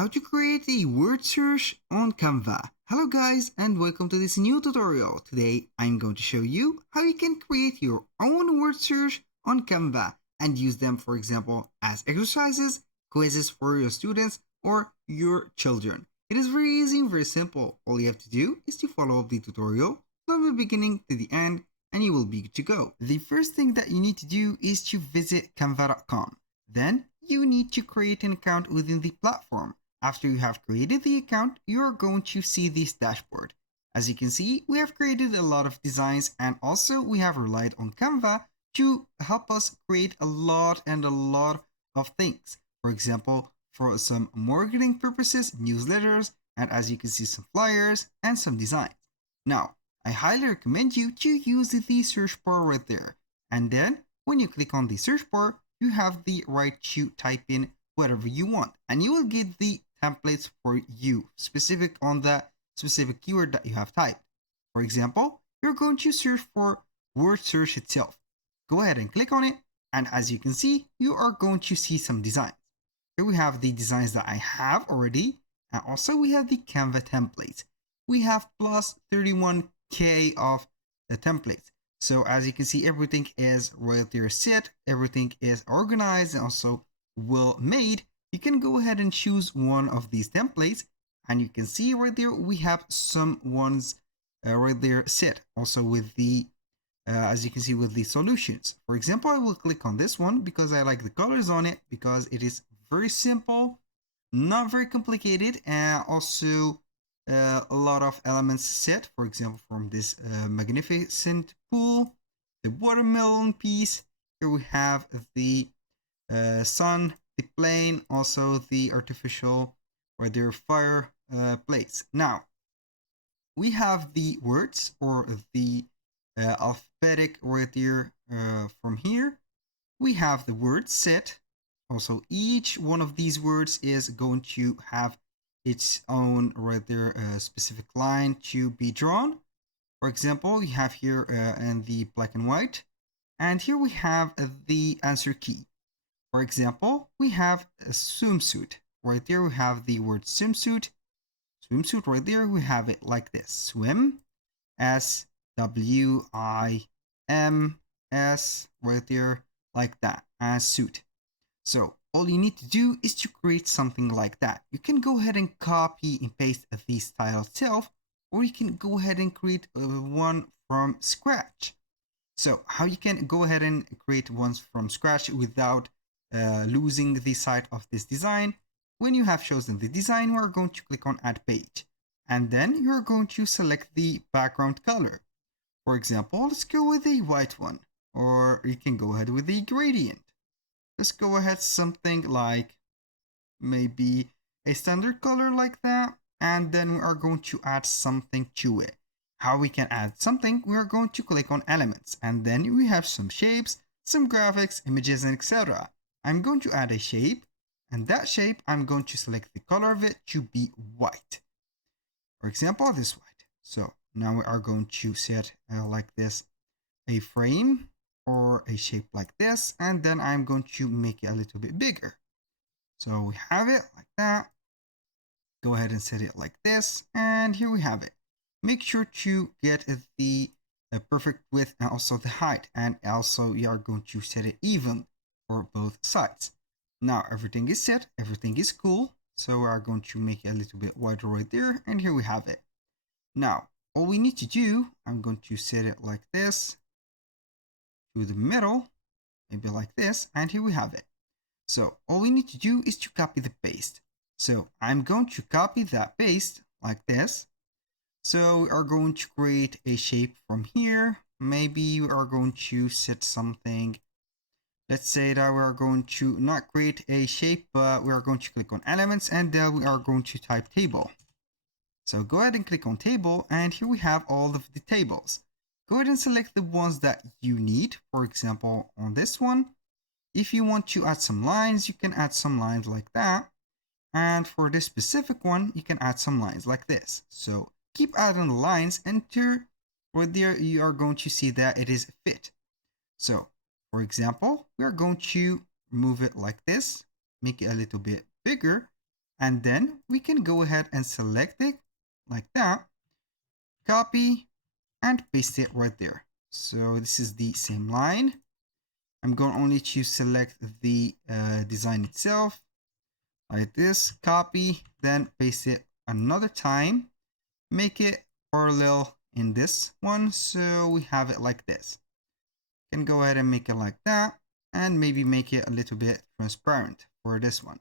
How to create a word search on Canva. Hello guys and welcome to this new tutorial. Today I'm going to show you how you can create your own word search on Canva and use them, for example, as exercises, quizzes for your students or your children. It is very easy and very simple. All you have to do is to follow the tutorial from the beginning to the end and you will be good to go. The first thing that you need to do is to visit canva.com. Then you need to create an account within the platform. After you have created the account, you are going to see this dashboard. As you can see, we have created a lot of designs and also we have relied on Canva to help us create a lot of things. For example, for some marketing purposes, newsletters, and as you can see, some flyers and some designs. Now, I highly recommend you to use the search bar right there. And then when you click on the search bar, you have the right to type in whatever you want and you will get the templates for you specific on the specific keyword that you have typed. For example, you're going to search for word search itself. Go ahead and click on it, and as you can see, you are going to see some designs. Here we have the designs that I have already, and also we have the Canva templates. We have plus 31k of the templates. So as you can see, everything is right there set, everything is organized and also well made. You can go ahead and choose one of these templates, and you can see right there we have some ones right there set also with the as you can see with the solutions. For example, I will click on this one because I like the colors on it because it is very simple, not very complicated, and also a lot of elements set. For example, from this magnificent pool, the watermelon piece. Here we have the sun, the plane, also the artificial or their fire place. Now, we have the words or the alphabetic right here from here. We have the words set. Also, each one of these words is going to have its own right there specific line to be drawn. For example, we have here in the black and white, and here we have the answer key. For example, we have a swimsuit. Right there we have the word swimsuit. Swimsuit right there, we have it like this. Swim, S-W-I-M-S, right there, like that, as suit. So all you need to do is to create something like that. You can go ahead and copy and paste the style itself, or you can go ahead and create one from scratch. So how you can go ahead and create ones from scratch without losing the sight of this design. When you have chosen the design, we are going to click on add page, and then you're going to select the background color. For example, let's go with a white one, or you can go ahead with the gradient. Let's go ahead something like maybe a standard color like that, and then we are going to add something to it. How we can add something, we are going to click on elements, and then we have some shapes, some graphics, images, and etc. I'm going to add a shape, and that shape I'm going to select the color of it to be white. For example, this white. So now we are going to set like this a frame or a shape like this, and then I'm going to make it a little bit bigger. So we have it like that. Go ahead and set it like this, and here we have it. Make sure to get the perfect width and also the height, and also you are going to set it even for both sides. Now everything is set, everything is cool, so we are going to make it a little bit wider right there, and here we have it. Now all we need to do, I'm going to set it like this to the middle, maybe like this, and here we have it. So all we need to do is to copy the paste. So I'm going to copy that paste like this. So we are going to create a shape from here. Maybe we are going to set something. Let's say that we are going to not create a shape, but we are going to click on elements, and then we are going to type table. So go ahead and click on table, and here we have all of the tables. Go ahead and select the ones that you need. For example, on this one, if you want to add some lines, you can add some lines like that. And for this specific one, you can add some lines like this. So keep adding the lines, and right there you are going to see that it is fit. So for example, we are going to move it like this, make it a little bit bigger, And then we can go ahead and select it like that, copy and paste it right there. So this is the same line. I'm going only to select the design itself like this, copy, then paste it another time, make it parallel in this one. So we have it like this. Can go ahead and make it like that and maybe make it a little bit transparent for this one.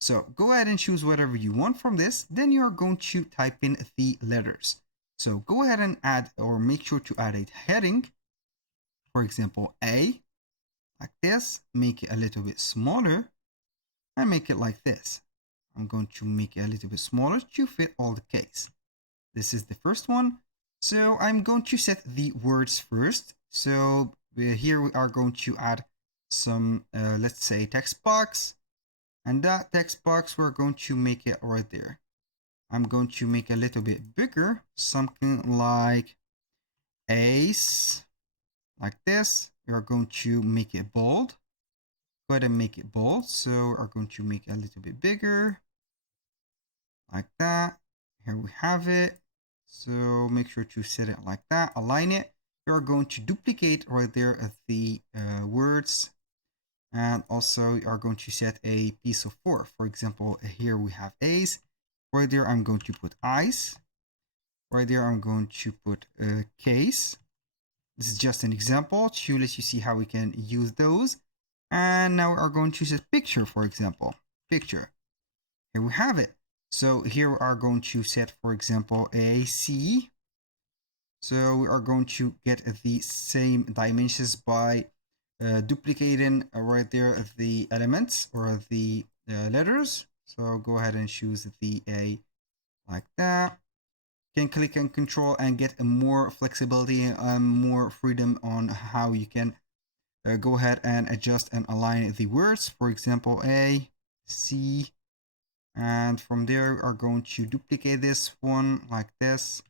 So go ahead and choose whatever you want from this. Then you're going to type in the letters. So go ahead and add or make sure to add a heading. For example, A, like this. Make it a little bit smaller and make it like this. I'm going to make it a little bit smaller to fit all the case. This is the first one. So I'm going to set the words first. So here we are going to add some, let's say, text box. And that text box, we're going to make it right there. I'm going to make it a little bit bigger, something like ace, like this. We are going to make it bold. Go ahead and make it bold. So we're going to make it a little bit bigger, like that. Here we have it. So make sure to set it like that, align it. We are going to duplicate right there at the words. And also we are going to set a piece of 4. For example, here we have A's. Right there, I'm going to put eyes. Right there, I'm going to put a case. This is just an example to let you see how we can use those. And now we are going to set picture, for example. Picture. Here we have it. So here we are going to set, for example, a C. So we are going to get the same dimensions by duplicating right there the elements or the letters. So I'll go ahead and choose the A like that. You can click and control and get a more flexibility and more freedom on how you can go ahead and adjust and align the words. For example, A, C, and from there we are going to duplicate this one like this,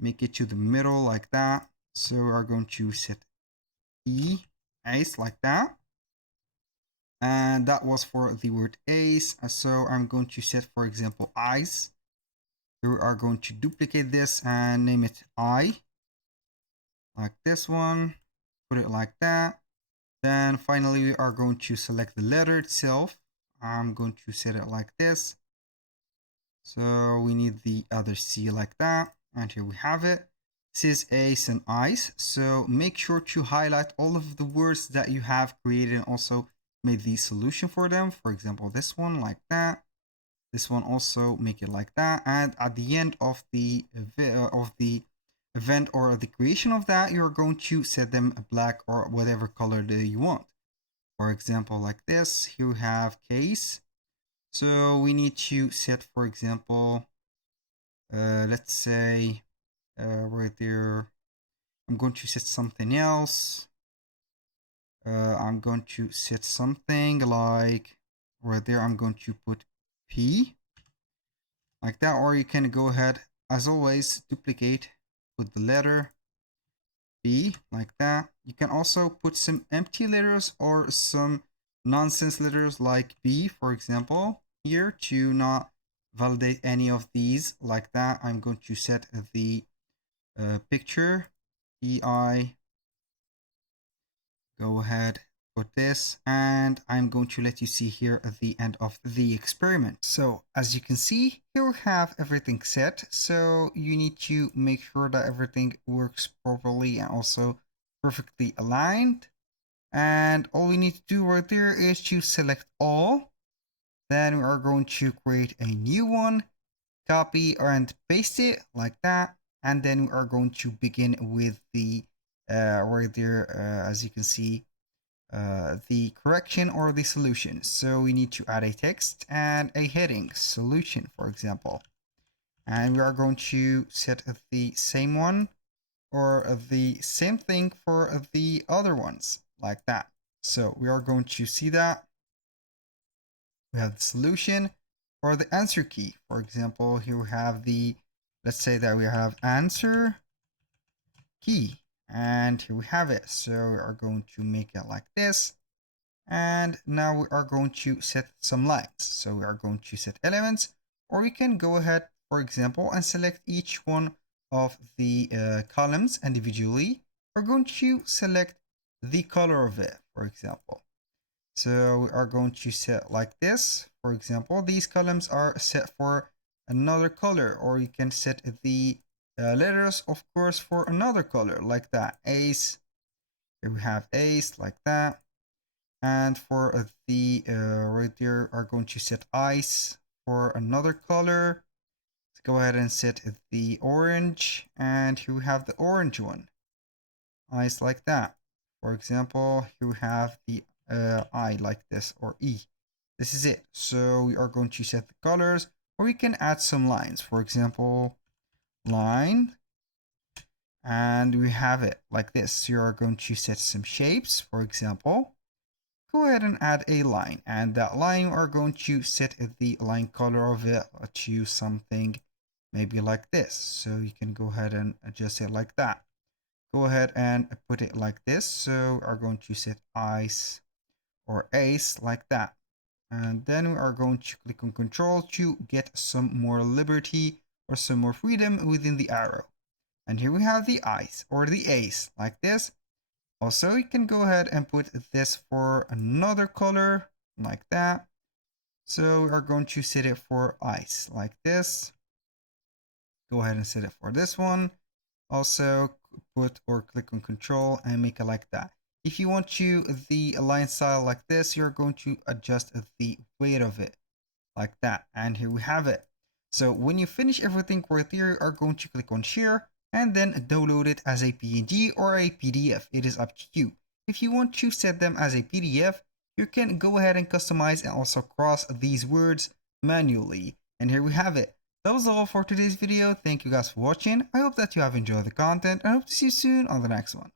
make it to the middle like that. So we are going to set E, ace like that. And that was for the word ace. So I'm going to set, for example, eyes. We are going to duplicate this and name it I, like this one, put it like that. Then finally, we are going to select the letter itself. I'm going to set it like this. So we need the other C like that. And here we have it. This is ace and eyes. So make sure to highlight all of the words that you have created and also made the solution for them. For example, this one like that. This one also make it like that. And at the end of the event or the creation of that, you're going to set them black or whatever color that you want. For example, like this, here we have case. So we need to set, for example, let's say right there, I'm going to set something else. I'm going to set something like right there, I'm going to put P like that, or you can go ahead, as always, duplicate, put the letter B like that. You can also put some empty letters or some nonsense letters like B, for example, here to not validate any of these like that. I'm going to set the picture, EI, go ahead, put this, and I'm going to let you see here at the end of the experiment. So as you can see, here we have everything set. So you need to make sure that everything works properly and also perfectly aligned. And all we need to do right there is to select all. Then we are going to create a new one, copy and paste it like that. And then we are going to begin with the right there, as you can see, the correction or the solution. So we need to add a text and a heading, solution, for example. And we are going to set the same one or the same thing for the other ones, like that. So we are going to see that we have the solution or the answer key. For example, here we have the, let's say that we have answer key, and here we have it. So we are going to make it like this. And now we are going to set some lines. So we are going to set elements, or we can go ahead, for example, and select each one of the columns individually. We're going to select the color of it, for example. So we are going to set like this. For example, these columns are set for another color, or you can set the letters, of course, for another color like that. Ace. Here we have ace like that. And for the right there, are going to set ice for another color. Let's go ahead and set the orange, and here we have the orange one. Ice like that. For example, here we have the I like this, or E. This is it. So we are going to set the colors, or we can add some lines. For example, line, and we have it like this. So you are going to set some shapes. For example, go ahead and add a line, and that line we are going to set the line color of it to something maybe like this. So you can go ahead and adjust it like that. Go ahead and put it like this. So we are going to set ice or ace like that. And then we are going to click on control to get some more liberty or some more freedom within the arrow. And here we have the ice or the ace like this. Also, you can go ahead and put this for another color like that. So we are going to set it for ice like this. Go ahead and set it for this one. Also put or click on control and make it like that. If you want to the line style like this, you're going to adjust the weight of it like that. And here we have it. So when you finish everything right here, you are going to click on share and then download it as a PNG or a PDF. It is up to you. If you want to set them as a PDF, you can go ahead and customize and also cross these words manually. And here we have it. That was all for today's video. Thank you guys for watching. I hope that you have enjoyed the content and I hope to see you soon on the next one.